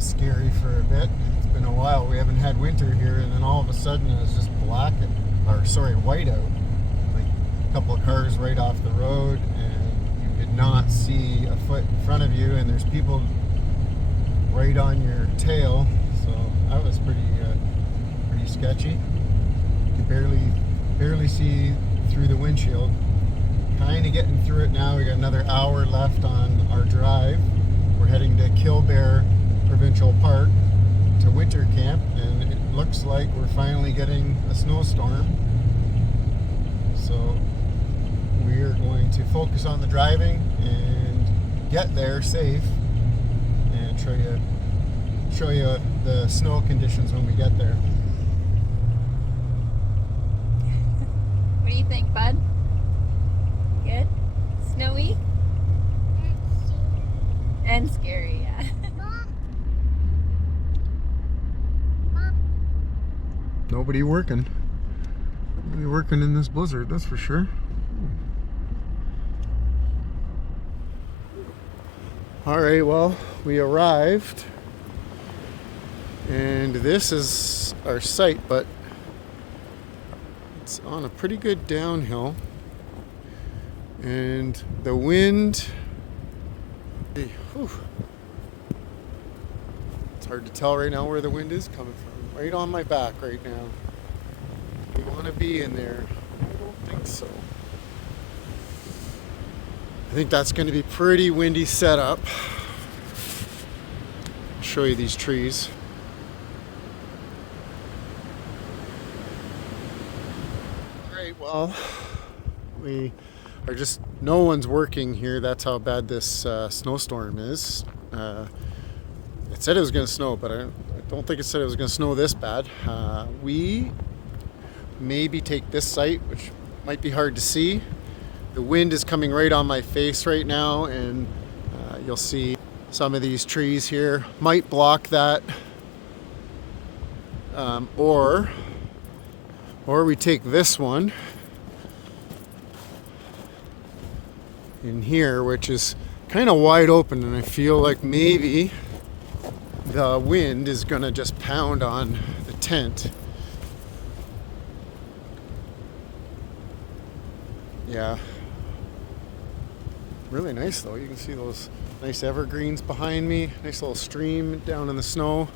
was scary for a bit. It's been a while. We haven't had winter here, and then all of a sudden it was just black, or sorry, white out. Like a couple of cars right off the road, and you could not see a foot in front of you, and there's people right on your tail. So that was pretty sketchy. You could barely see through the windshield. Kind of getting through it now. We got another hour left on our drive. We're heading to Killbear Provincial Park to winter camp, and it looks like we're finally getting a snowstorm. So we are going to focus on the driving and get there safe, and show you the snow conditions when we get there. What do you think, bud? Good? Snowy? And scary, yeah. Nobody working in this blizzard, that's for sure. Alright, well, we arrived, and this is our site, but it's on a pretty good downhill, and the wind, it's hard to tell right now where the wind is coming from. Right on my back right now. Do we want to be in there? I don't think so. I think that's going to be pretty windy setup. I'll show you these trees. Alright, well, we are just, no one's working here. That's how bad this snowstorm is. It said it was going to snow, but I don't think it said it was going to snow this bad. We maybe take this site, which might be hard to see. The wind is coming right on my face right now, and you'll see some of these trees here might block that. Or we take this one in here, which is kind of wide open, and I feel like maybe the wind is gonna just pound on the tent. Yeah. Really nice though. You can see those nice evergreens behind me. Nice little stream down in the snow.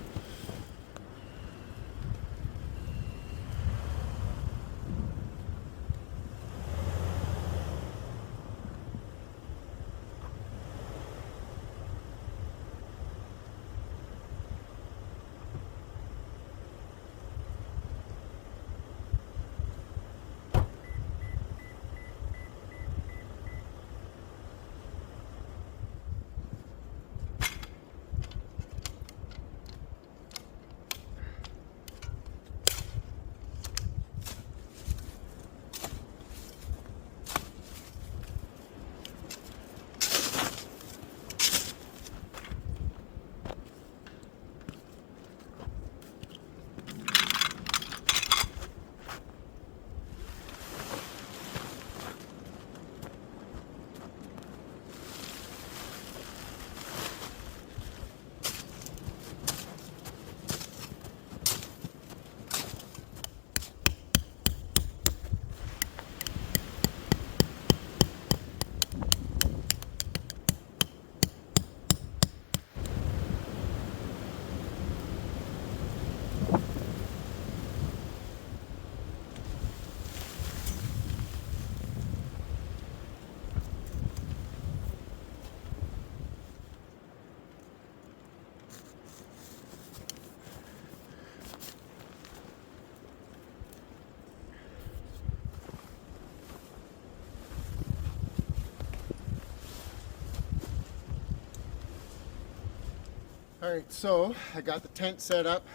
Alright, so I got the tent set up.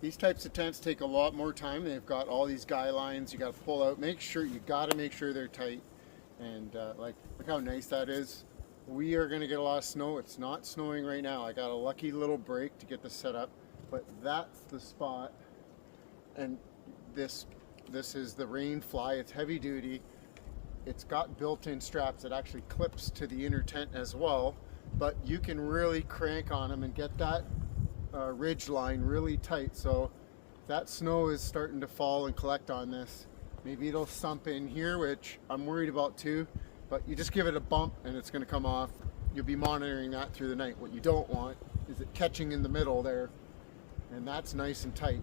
These types of tents take a lot more time. They've got all these guy lines you got to pull out. You got to make sure they're tight. And like, look how nice that is. We are going to get a lot of snow. It's not snowing right now. I got a lucky little break to get this set up, but that's the spot. And this is the rain fly. It's heavy duty. It's got built-in straps that actually clips to the inner tent as well. but you can really crank on them and get that ridge line really tight. So if that snow is starting to fall and collect on this, maybe it'll sump in here, which I'm worried about too, but you just give it a bump and it's going to come off. You'll be monitoring that through the night. What you don't want is it catching in the middle there, and that's nice and tight,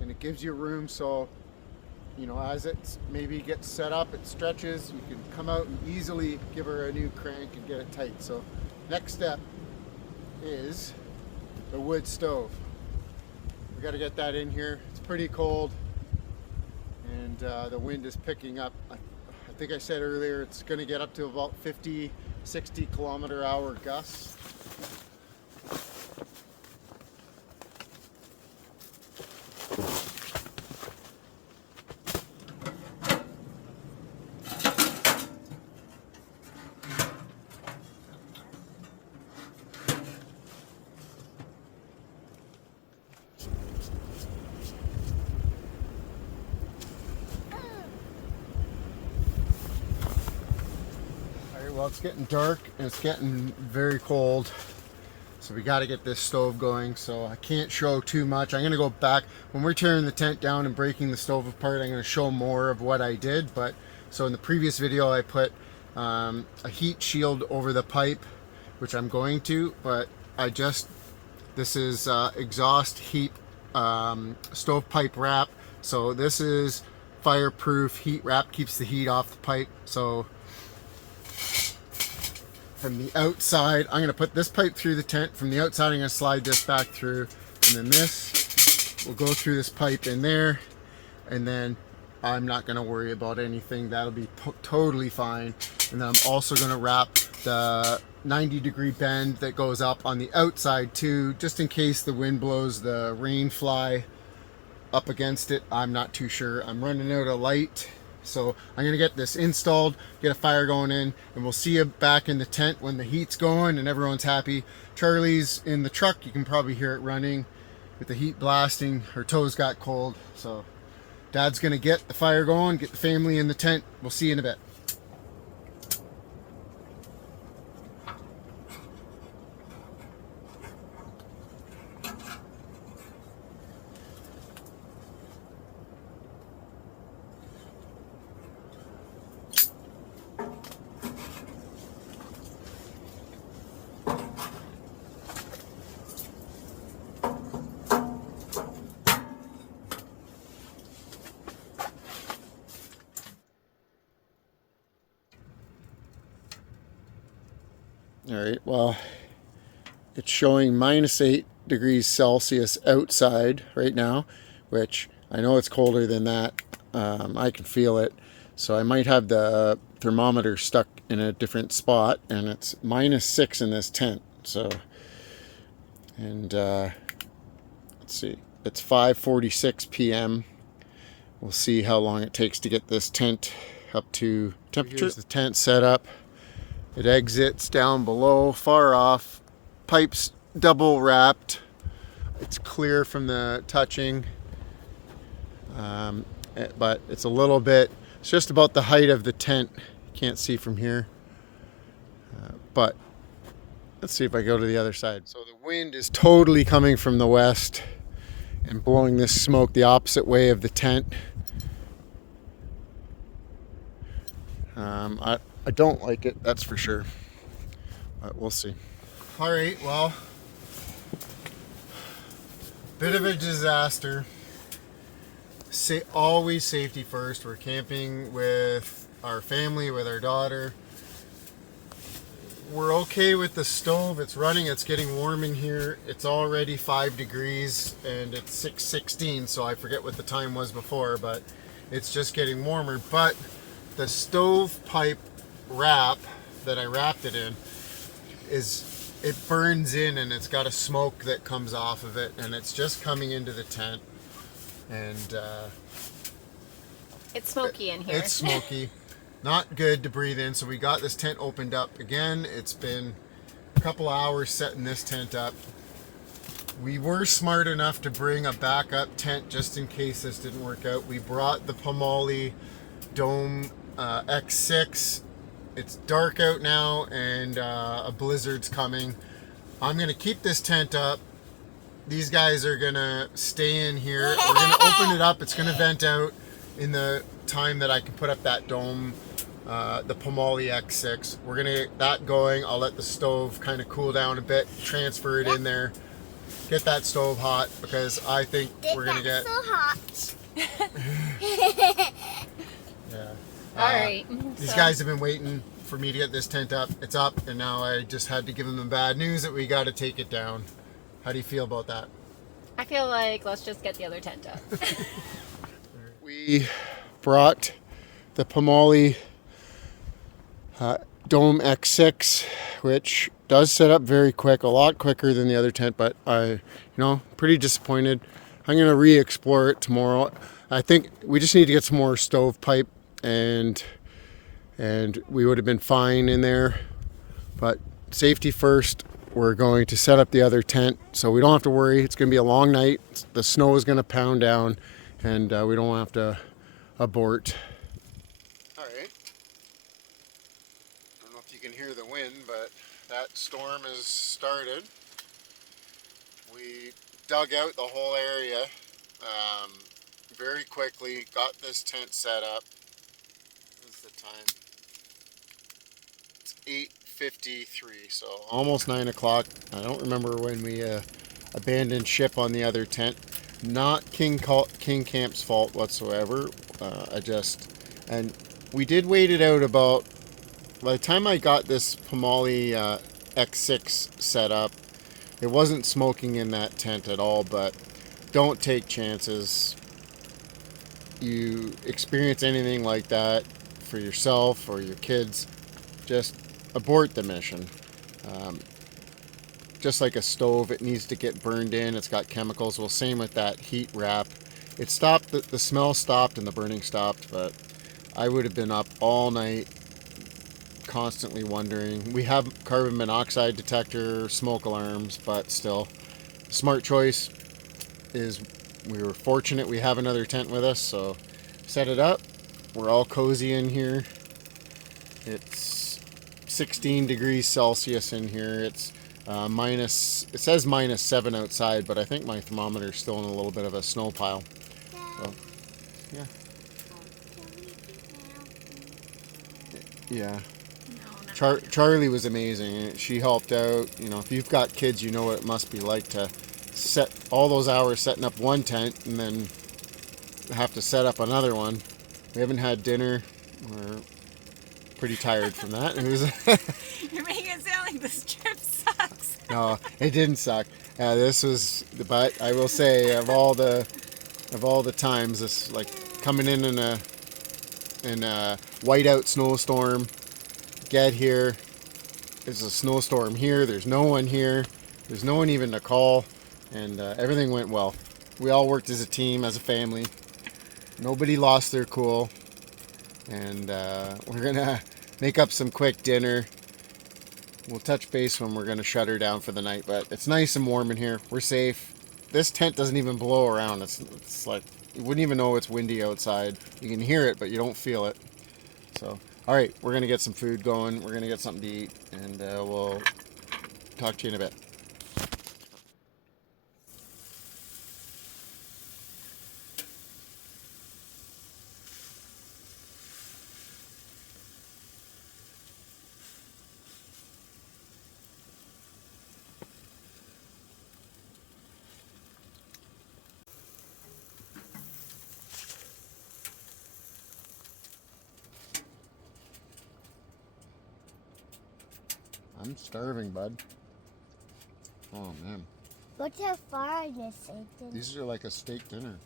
and it gives you room. So you know, as it maybe gets set up, it stretches, you can come out and easily give her a new crank and get it tight. So next step is the wood stove. We got to get that in here. It's pretty cold, and the wind is picking up. I think I said earlier it's going to get up to about 50, 60 km/h gusts. Well, it's getting dark and it's getting very cold, so we got to get this stove going. So I can't show too much. I'm going to go back when we're tearing the tent down and breaking the stove apart. I'm going to show more of what I did. But so in the previous video I put a heat shield over the pipe, which I'm going to, but this is exhaust heat stove pipe wrap. So this is fireproof heat wrap, keeps the heat off the pipe. So from the outside, I'm going to put this pipe through the tent. From the outside, I'm going to slide this back through, and then this will go through this pipe in there, and then I'm not going to worry about anything. That'll be totally fine. And then I'm also going to wrap the 90-degree bend that goes up on the outside too, just in case the wind blows the rain fly up against it. I'm not too sure. I'm running out of light. So I'm going to get this installed, get a fire going in, and we'll see you back in the tent when the heat's going and everyone's happy. Charlie's in the truck. You can probably hear it running with the heat blasting. Her toes got cold. So Dad's going to get the fire going, get the family in the tent. We'll see you in a bit. All right, well, it's showing -8 degrees Celsius outside right now, which I know it's colder than that. I can feel it. So I might have the thermometer stuck in a different spot, and it's -6 in this tent. So, and let's see, it's 5:46 p.m. We'll see how long it takes to get this tent up to temperature. Here's the tent set up. It exits down below, far off. Pipes double wrapped. It's clear from the touching, but it's a little bit, it's just about the height of the tent. You can't see from here, but let's see if I go to the other side. So the wind is totally coming from the west and blowing this smoke the opposite way of the tent. I don't like it, that's for sure, but we'll see. All right, well, bit of a disaster. Always safety first. We're camping with our family, with our daughter. We're okay with the stove. It's running, it's getting warm in here. It's already 5 degrees and it's 6:16, so I forget what the time was before, but it's just getting warmer. But the stove pipe wrap that I wrapped it in it burns in, and it's got a smoke that comes off of it, and it's just coming into the tent, and it's smoky in here. It's smoky. Not good to breathe in. So we got this tent opened up again. It's been a couple hours setting this tent up. We were smart enough to bring a backup tent just in case this didn't work out. We brought the Pomoly Dome X6 It's dark out now and a blizzard's coming. I'm going to keep this tent up. These guys are going to stay in here. We're going to open it up. It's going to vent out in the time that I can put up that dome, the Pomoly X6. We're going to get that going. I'll let the stove kind of cool down a bit, transfer it in there, get that stove hot because I think we're going to get... so hot. Yeah. All right. These So- guys have been waiting for me to get this tent up. It's up, and now I just had to give them the bad news that we got to take it down. How do you feel about that? I feel like let's just get the other tent up. We brought the Pomoly Dome X6, which does set up very quick, a lot quicker than the other tent, but pretty disappointed. I'm going to re-explore it tomorrow. I think we just need to get some more stovepipe and we would have been fine in there. But safety first, we're going to set up the other tent so we don't have to worry. It's going to be a long night. The snow is going to pound down and we don't have to abort. All right. I don't know if you can hear the wind, but that storm has started. We dug out the whole area very quickly, got this tent set up. What's the time? It's 8:53, so almost 9 o'clock. I don't remember when we abandoned ship on the other tent. Not King Camp's fault whatsoever. And we did wait it out about, by the time I got this Pomoly X6 set up, it wasn't smoking in that tent at all, but don't take chances. You experience anything like that for yourself or your kids, just abort the mission. Just like a stove, it needs to get burned in. It's got chemicals. Well, same with that heat wrap. It stopped, the smell stopped and the burning stopped, but I would have been up all night constantly wondering. We have carbon monoxide detector, smoke alarms, but still, smart choice is we were fortunate we have another tent with us, so set it up. We're all cozy in here. It's 16 degrees Celsius in here. It's it says -7 outside, but I think my thermometer is still in a little bit of a snow pile. So, yeah. Yeah. Charlie was amazing. She helped out. If you've got kids, you know what it must be like to set all those hours setting up one tent and then have to set up another one. We haven't had dinner. We're pretty tired from that. You're making it sound like this trip sucks. No, it didn't suck. But I will say, of all the times, this like coming in a whiteout snowstorm. Get here. There's a snowstorm here. There's no one here. There's no one even to call, and everything went well. We all worked as a team, as a family. Nobody lost their cool, and we're gonna make up some quick dinner. We'll touch base when we're gonna shut her down for the night, but it's nice and warm in here. We're safe. This tent doesn't even blow around. It's like you wouldn't even know it's windy outside. You can hear it, but you don't feel it. So, all right, we're gonna get some food going. We're gonna get something to eat, and we'll talk to you in a bit. I'm starving, bud. Oh man. Look how far this is. These are like a steak dinner.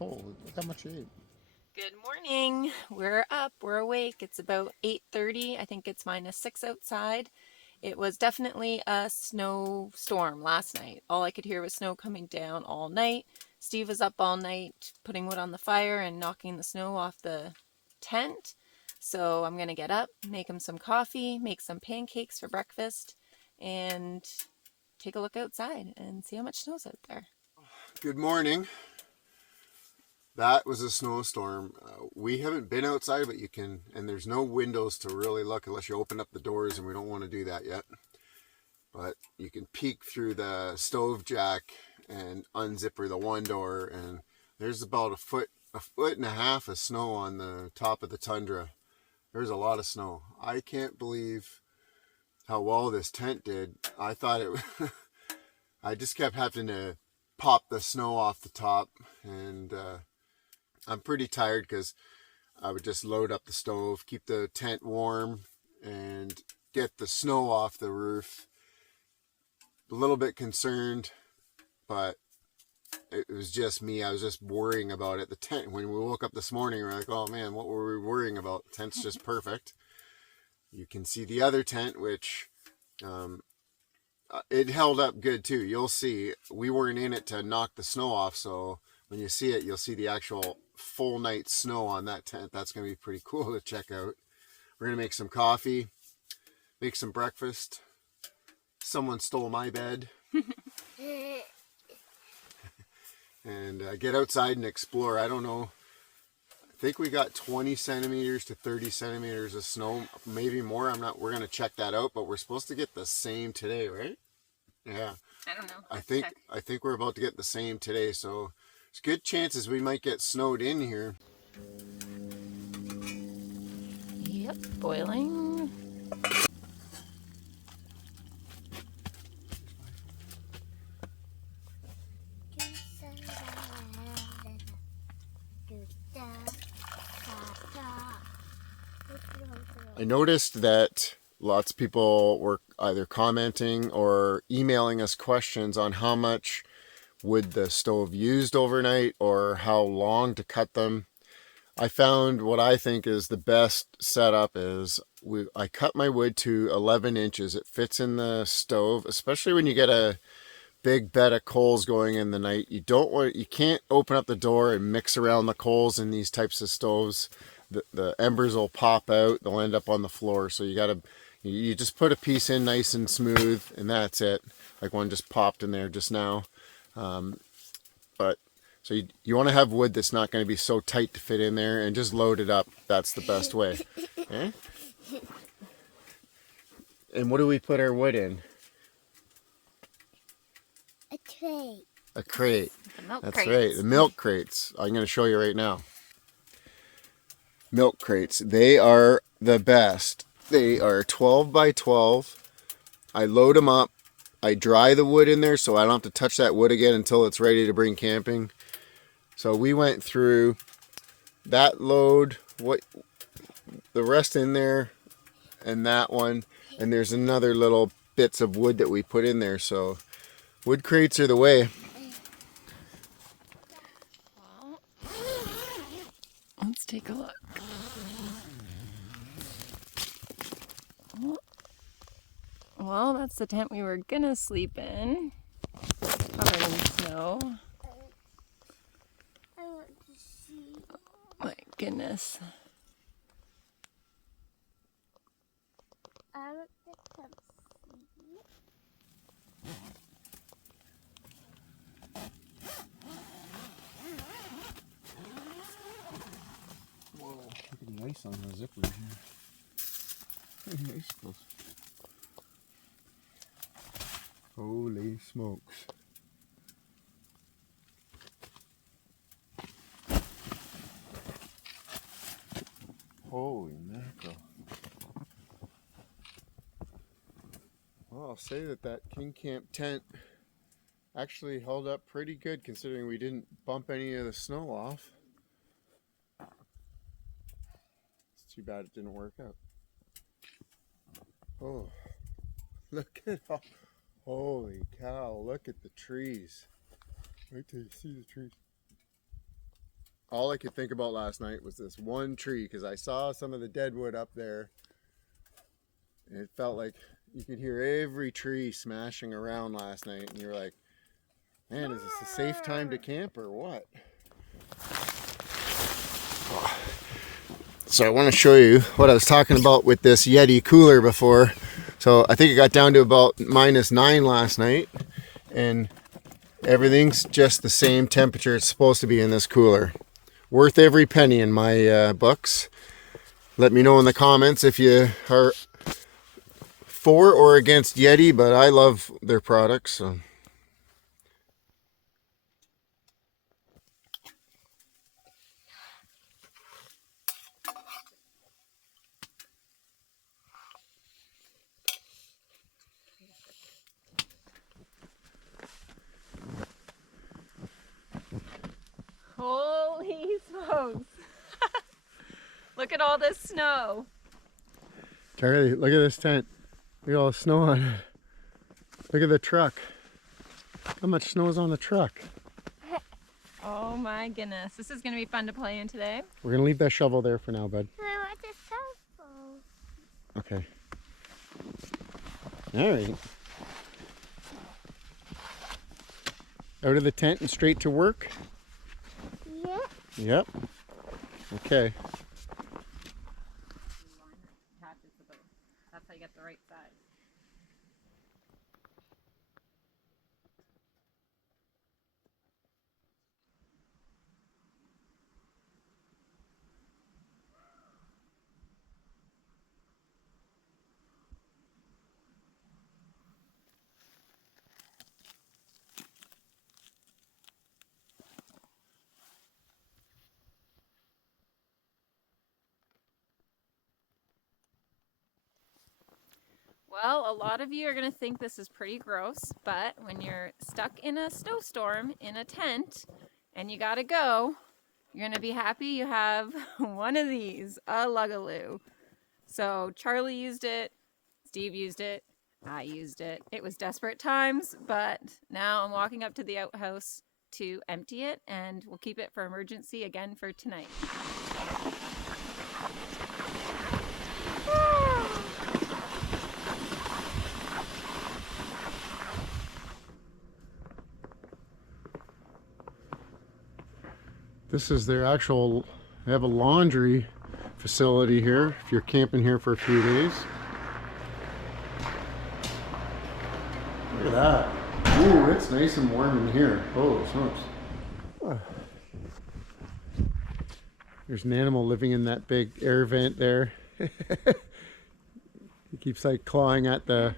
Oh, look how much you ate. Good morning. We're up. We're awake. It's about 8:30. I think it's -6 outside. It was definitely a snowstorm last night. All I could hear was snow coming down all night. Steve was up all night putting wood on the fire and knocking the snow off the tent. So I'm going to get up, make him some coffee, make some pancakes for breakfast, and take a look outside and see how much snow's out there. Good morning. That was a snowstorm. We haven't been outside, but you can, and there's no windows to really look unless you open up the doors, and we don't want to do that yet. But you can peek through the stove jack and unzipper the one door, and there's about a foot and a half of snow on the top of the tundra. There's a lot of snow. I can't believe how well this tent did. I thought it I just kept having to pop the snow off the top, and I'm pretty tired because I would just load up the stove, keep the tent warm, and get the snow off the roof. A little bit concerned, but it was just me. I was just worrying about it. The tent, when we woke up this morning, we were like, oh man, what were we worrying about? The tent's just perfect. You can see the other tent, which it held up good too. You'll see, we weren't in it to knock the snow off, so when you see it, you'll see the actual full night snow on that tent. That's going to be pretty cool to check out. We're going to make some coffee, make some breakfast. Someone stole my bed. And get outside and explore. I don't know. I think we got 20 centimeters to 30 centimeters of snow, maybe more. We're going to check that out, but we're supposed to get the same today, right? Yeah. I don't know. I think we're about to get the same today, so there's good chances we might get snowed in here. Yep, boiling. I noticed that lots of people were either commenting or emailing us questions on how much wood the stove used overnight or how long to cut them. I found what I think is the best setup is I cut my wood to 11 inches. It fits in the stove, especially when you get a big bed of coals going in the night. You can't open up the door and mix around the coals in these types of stoves. The embers will pop out, they'll end up on the floor. So you just put a piece in nice and smooth, and that's it. Like one just popped in there just now. So you want to have wood that's not going to be so tight to fit in there, and just load it up. That's the best way. Eh? And what do we put our wood in? A crate. A crate. The milk That's crates. right. The milk crates. I'm going to show you right now. Milk crates. They are the best. They are 12 by 12. I load them up. I dry the wood in there so I don't have to touch that wood again until it's ready to bring camping. So we went through that load, the rest in there, and that one. And there's another little bits of wood that we put in there. So wood crates are the way. Let's take a look. Well, that's the tent we were gonna sleep in. Covered in snow. I want to see. My goodness. I want to come see. Whoa, look at the ice on the zipper here. Holy smokes. Holy mackerel. Well, I'll say that King Camp tent actually held up pretty good considering we didn't bump any of the snow off. It's too bad it didn't work out. Oh, look at all. Holy cow, look at the trees. Wait till you see the trees. All I could think about last night was this one tree because I saw some of the dead wood up there. And it felt like you could hear every tree smashing around last night. And you're like, man, is this a safe time to camp or what? So I want to show you what I was talking about with this Yeti cooler before. So I think it got down to about -9 last night, and everything's just the same temperature it's supposed to be in this cooler. worth every penny in my books. Let me know in the comments if you are for or against Yeti, but I love their products. So. Holy smokes. Look at all this snow. Charlie, look at this tent. Look at all the snow on it. Look at the truck. How much snow is on the truck? Oh my goodness. This is going to be fun to play in today. We're going to leave that shovel there for now, bud. I want a cell phone. Okay. All right. Out of the tent and straight to work? Yeah. Yep. Okay. That's how you get the right size. Well, a lot of you are going to think this is pretty gross, but when you're stuck in a snowstorm in a tent and you got to go, you're going to be happy you have one of these, a Lugaloo. So Charlie used it, Steve used it, I used it. It was desperate times, but now I'm walking up to the outhouse to empty it, and we'll keep it for emergency again for tonight. This is their actual, they have a laundry facility here if you're camping here for a few days. Look at that. Ooh, it's nice and warm in here. Oh, smokes. There's an animal living in that big air vent there. He keeps like clawing at the...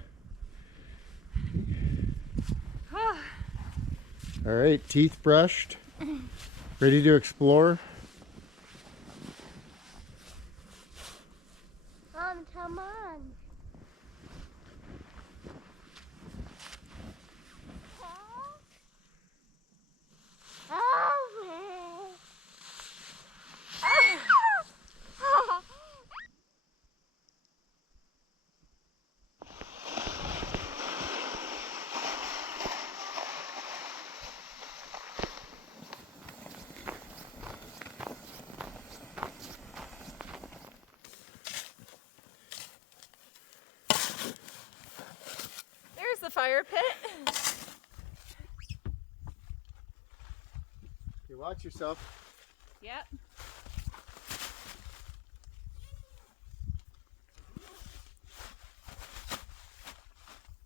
All right, teeth brushed. Ready to explore? Mom, come on. There's the fire pit. You watch yourself. Yep.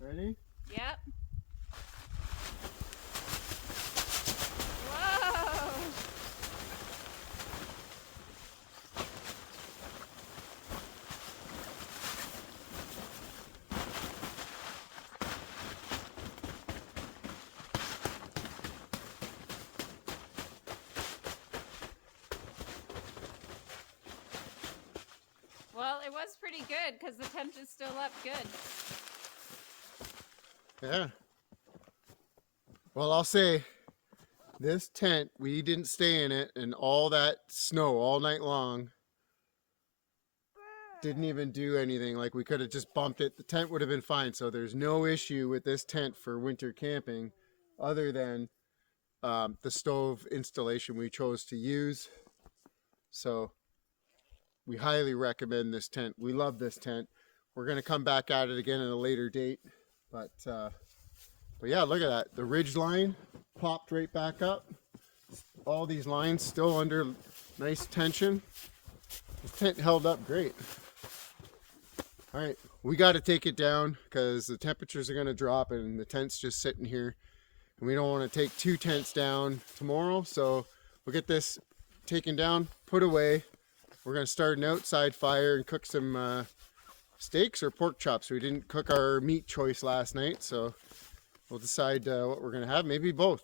Ready? Yep. Whoa! Well, it was pretty good because the tent is still up good. Yeah. Well, I'll say this tent, we didn't stay in it, and all that snow all night long didn't even do anything. Like, we could have just bumped it. The tent would have been fine. So there's no issue with this tent for winter camping other than the stove installation we chose to use. So we highly recommend this tent. We love this tent. We're going to come back at it again at a later date. But yeah, look at that. The ridge line popped right back up. All these lines still under nice tension. This tent held up great. All right, we got to take it down because the temperatures are going to drop and the tent's just sitting here. And we don't want to take 2 tents down tomorrow. So we'll get this taken down, put away. We're gonna start an outside fire and cook some steaks or pork chops. We didn't cook our meat choice last night, so we'll decide what we're gonna have. Maybe both.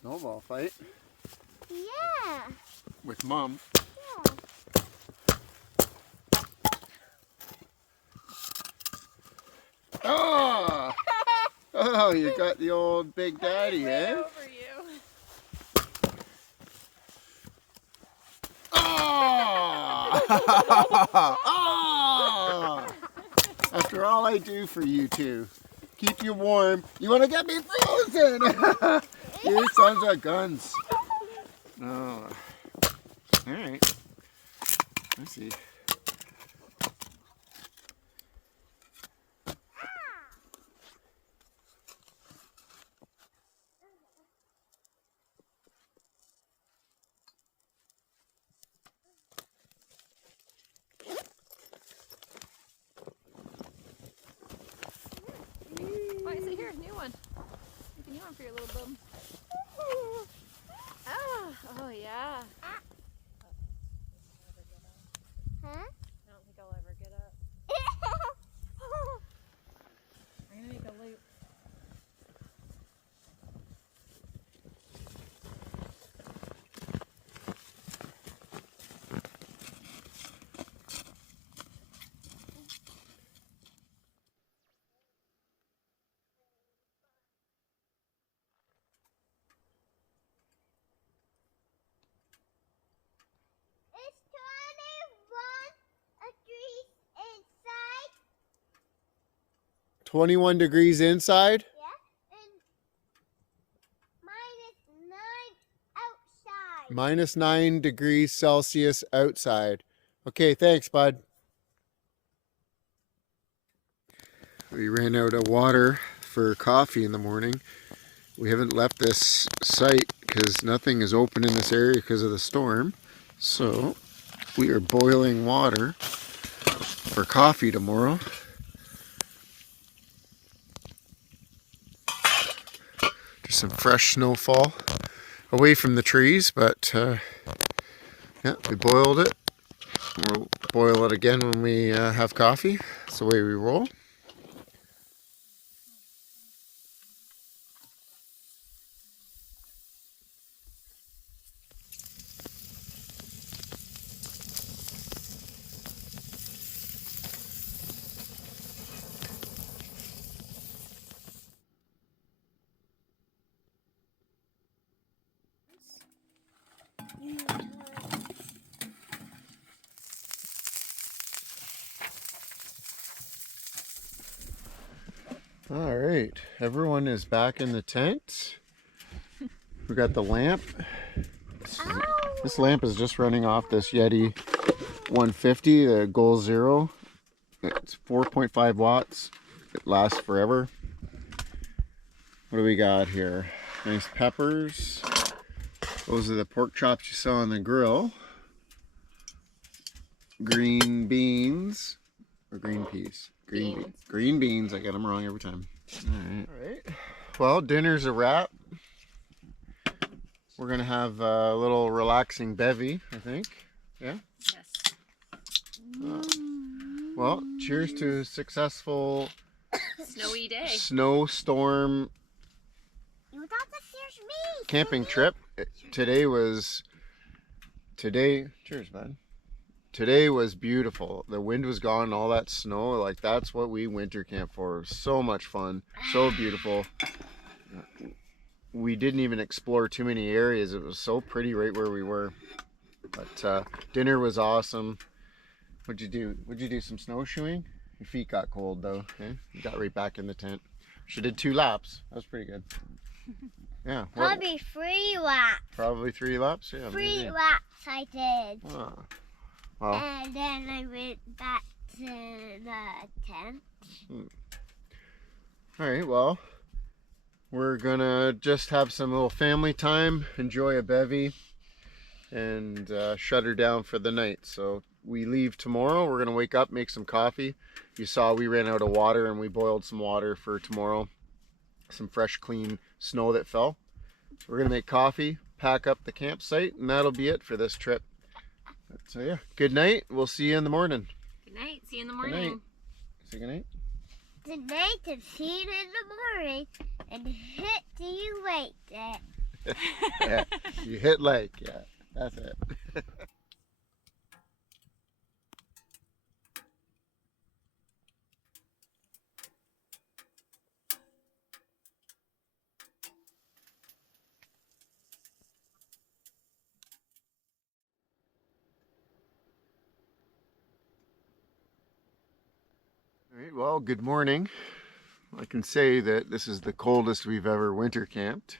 Snowball fight? Yeah. With Mom. Yeah. Oh! Oh, you got the old Big Daddy, eh? Over you. Oh! Oh! After all I do for you two, keep you warm, you want to get me frozen? You sons of guns. Oh. All right. Let's see. Why is it here? New one. Make a new one for your little bum. Oh yeah. Huh? I don't think I'll ever get up. I'm gonna make a loop. It's 21 degrees inside. 21 degrees inside? Yeah. And -9 outside. Minus 9 degrees Celsius outside. Okay, thanks, bud. We ran out of water for coffee in the morning. We haven't left this site because nothing is open in this area because of the storm. So we are boiling water for coffee tomorrow. Just some fresh snowfall away from the trees, but yeah, we boiled it. We'll boil it again when we have coffee. That's the way we roll. All right, everyone is back in the tent. We got the lamp. This lamp is just running off this Yeti 150, the Goal Zero. It's 4.5 watts. It lasts forever. What do we got here? Nice peppers. Those are the pork chops you saw on the grill. Green beans. Or green peas. Green beans. I get them wrong every time. All right. Well, dinner's a wrap. We're gonna have a little relaxing bevy, I think. Yeah. Yes. Well, cheers to a successful Snowy day. snowstorm You got the cheers me. camping trip. Cheers, bud. Today was beautiful. The wind was gone and all that snow. Like, that's what we winter camp for. It was so much fun. So beautiful. We didn't even explore too many areas. It was so pretty right where we were. But dinner was awesome. What'd you do? Would you do some snowshoeing? Your feet got cold though. Okay? You got right back in the tent. She did 2 laps. That was pretty good. Yeah. Probably 3 laps. Probably 3 laps? Yeah. 3 maybe. laps I did. Ah, well, And then I went back to the tent. all right, well, we're gonna just have some little family time, enjoy a bevy, and shut her down for the night. So we leave tomorrow. We're gonna wake up, make some coffee. You saw we ran out of water and we boiled some water for tomorrow. Some fresh, clean snow that fell. We're gonna make coffee, pack up the campsite, and that'll be it for this trip. So yeah, good night. We'll see you in the morning. Good night. See you in the Good morning. night. Say good night. Good night and see you in the morning. And hit do you like it? Yeah, you hit like, yeah, that's it. All right, well, good morning. I can say that this is the coldest we've ever winter camped.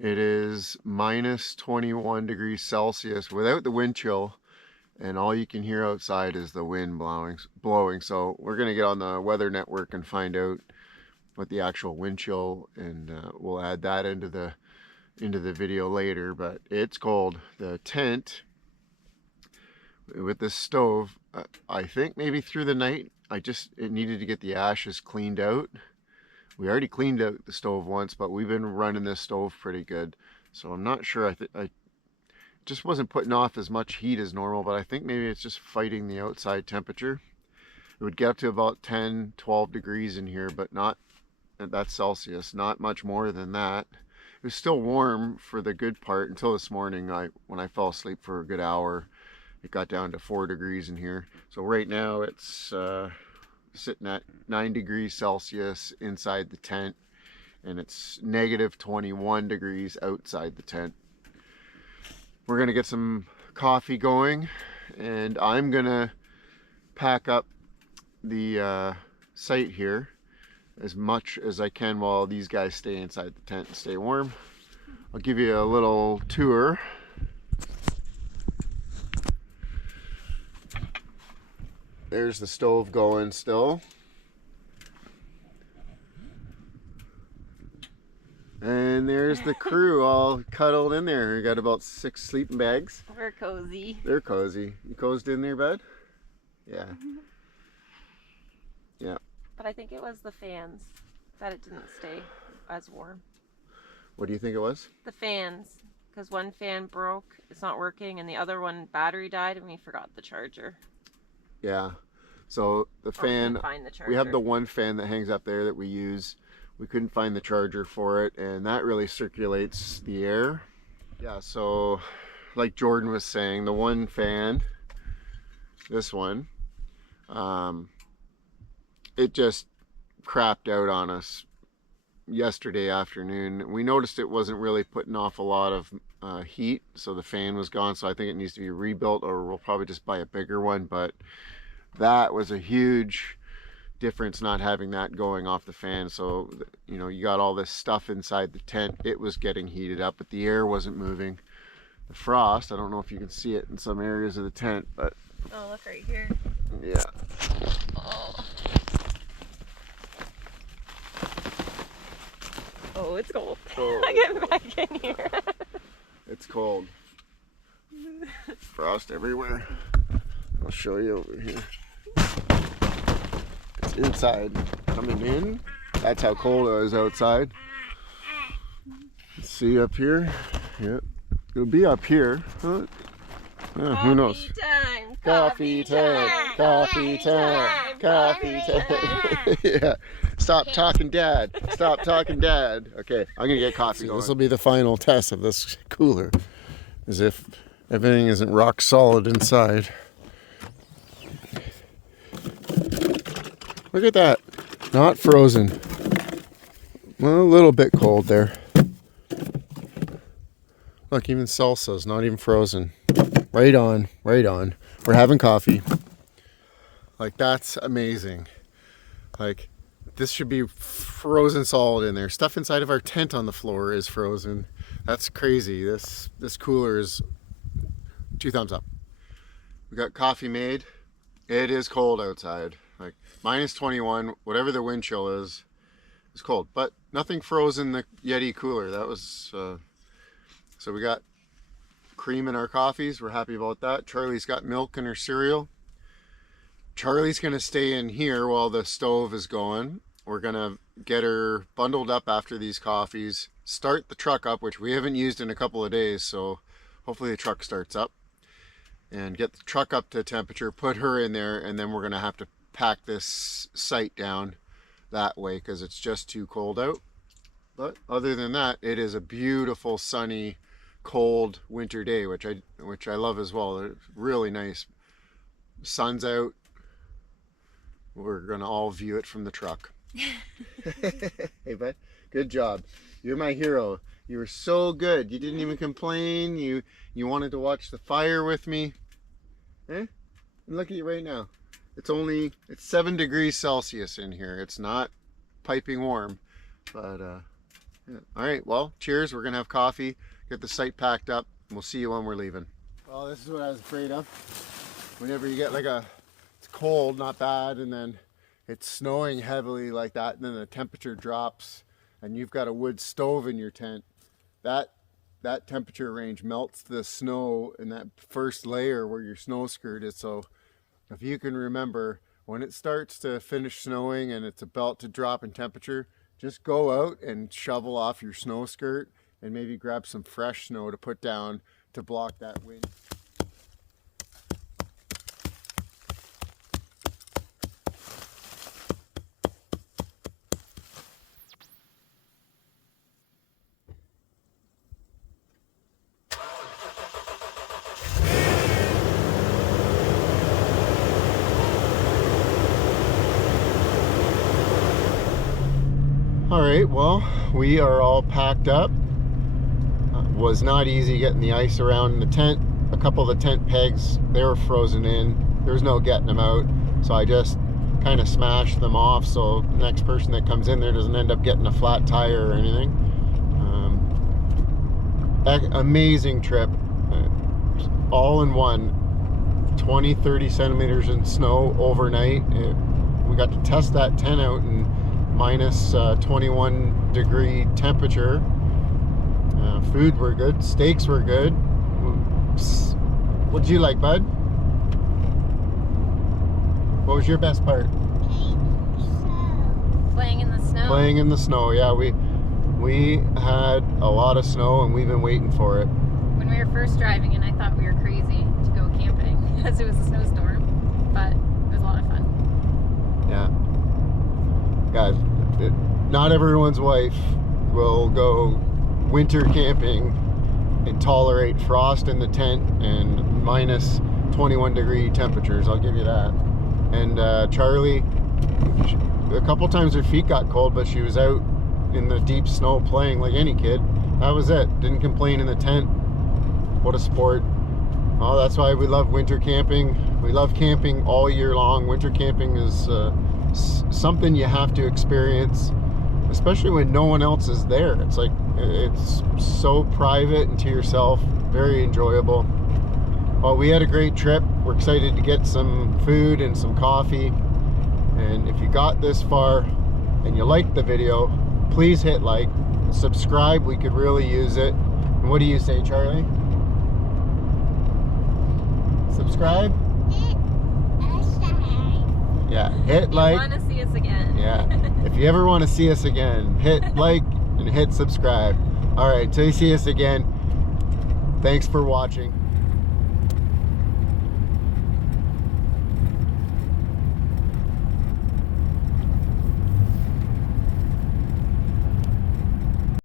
It is minus 21 degrees Celsius without the wind chill, and all you can hear outside is the wind blowing. So we're gonna get on the weather network and find out what the actual wind chill, and we'll add that into the video later. But it's cold. The tent with this stove, I think maybe through the night, it needed to get the ashes cleaned out. We already cleaned out the stove once, but we've been running this stove pretty good. So I'm not sure. I just wasn't putting off as much heat as normal, but I think maybe it's just fighting the outside temperature. It would get up to about 10, 12 degrees in here, but not, that's Celsius, not much more than that. It was still warm for the good part until this morning. When I fell asleep for a good hour, it got down to 4 degrees in here. So right now it's sitting at 9 degrees Celsius inside the tent, and it's negative 21 degrees outside the tent. We're gonna get some coffee going, and I'm gonna pack up the site here as much as I can while these guys stay inside the tent and stay warm. I'll give you a little tour. There's the stove going still. And there's the crew all cuddled in there. We got about 6 sleeping bags. We're cozy. They're cozy. You cozied in their bed? Yeah. Yeah. But I think it was the fans that it didn't stay as warm. What do you think it was? The fans, because one fan broke, it's not working, and the other one battery died, and we forgot the charger. Yeah. So the fan, find the charger. we have the one fan that hangs up there that we use. We couldn't find the charger for it, and that really circulates the air. Yeah, so like Jordan was saying, the one fan, this one, it just crapped out on us yesterday afternoon. We noticed it wasn't really putting off a lot of heat, so the fan was gone. So I think it needs to be rebuilt, or we'll probably just buy a bigger one. But that was a huge difference, not having that going off the fan. So you know, you got all this stuff inside the tent. It was getting heated up, but the air wasn't moving. The frost, I don't know if you can see it in some areas of the tent, but oh, look right here. yeah. Oh, it's cold. Oh, I get back in here. it's cold. Frost everywhere. I'll show you over here. It's inside. Coming in. That's how cold it was outside. See up here? Yep. It'll be up here. Huh? Yeah, who knows? Time. Coffee time. Coffee time. Coffee time. Yeah. Stop talking, Dad. Stop talking, Dad. Okay, I'm gonna get coffee. This will be the final test of this cooler, as if everything isn't rock solid inside. Look at that. Not frozen. Well, a little bit cold there. Look, even salsa's not even frozen. Right on, right on. We're having coffee. Like, that's amazing. Like, this should be frozen solid in there. Stuff inside of our tent on the floor is frozen. That's crazy. This cooler is 2 thumbs up. We got coffee made. It is cold outside. Like -21, whatever the wind chill is, it's cold. But nothing froze in the Yeti cooler. That was, so we got cream in our coffees. We're happy about that. Charlie's got milk in her cereal. Charlie's gonna stay in here while the stove is going. We're gonna get her bundled up after these coffees, start the truck up, which we haven't used in a couple of days, so hopefully the truck starts up, and get the truck up to temperature, put her in there, and then we're gonna have to pack this site down that way because it's just too cold out. But other than that, it is a beautiful, sunny, cold winter day, which I love as well. It's really nice. Sun's out. We're gonna all view it from the truck. Hey bud, good job. You're my hero. You were so good. You didn't even complain. You wanted to watch the fire with me. Eh? And look at you right now. It's 7 degrees Celsius in here. It's not piping warm, but yeah. All right, well, cheers. We're gonna have coffee, get the site packed up, and we'll see you when we're leaving. Well, this is what I was afraid of. Whenever you get like it's cold, not bad, and then it's snowing heavily like that, and then the temperature drops, and you've got a wood stove in your tent, that temperature range melts the snow in that first layer where your snow skirt is. So if you can remember, when it starts to finish snowing and it's about to drop in temperature, just go out and shovel off your snow skirt and maybe grab some fresh snow to put down to block that wind. All right, well, we are all packed up. Was not easy getting the ice around in the tent. A couple of the tent pegs, they were frozen in. There was no getting them out. So I just kind of smashed them off so the next person that comes in there doesn't end up getting a flat tire or anything. Amazing trip. All in one. 20-30 centimeters in snow overnight. We got to test that tent out in -21 degree temperature. Food were good, steaks were good. What did you like, bud? What was your best part? Playing in the snow. Playing in the snow, yeah. We had a lot of snow and we've been waiting for it. When we were first driving in, I thought we were crazy to go camping because it was a snowstorm, but it was a lot of fun. Yeah. Guys, not everyone's wife will go winter camping and tolerate frost in the tent and -21 degree temperatures. I'll give you that. And Charlie, a couple times her feet got cold, but she was out in the deep snow playing like any kid. That was it. Didn't complain in the tent. What a sport. Oh, that's why we love winter camping. We love camping all year long. Winter camping is something you have to experience, especially when no one else is there. It's like, it's so private and to yourself, very enjoyable. Well, we had a great trip. We're excited to get some food and some coffee. And if you got this far and you liked the video, please hit like, subscribe. We could really use it. And what do you say, Charlie? Subscribe? Yeah, hit like. If you want to see us again. Yeah, if you ever want to see us again, hit like and hit subscribe. All right, till you see us again, thanks for watching.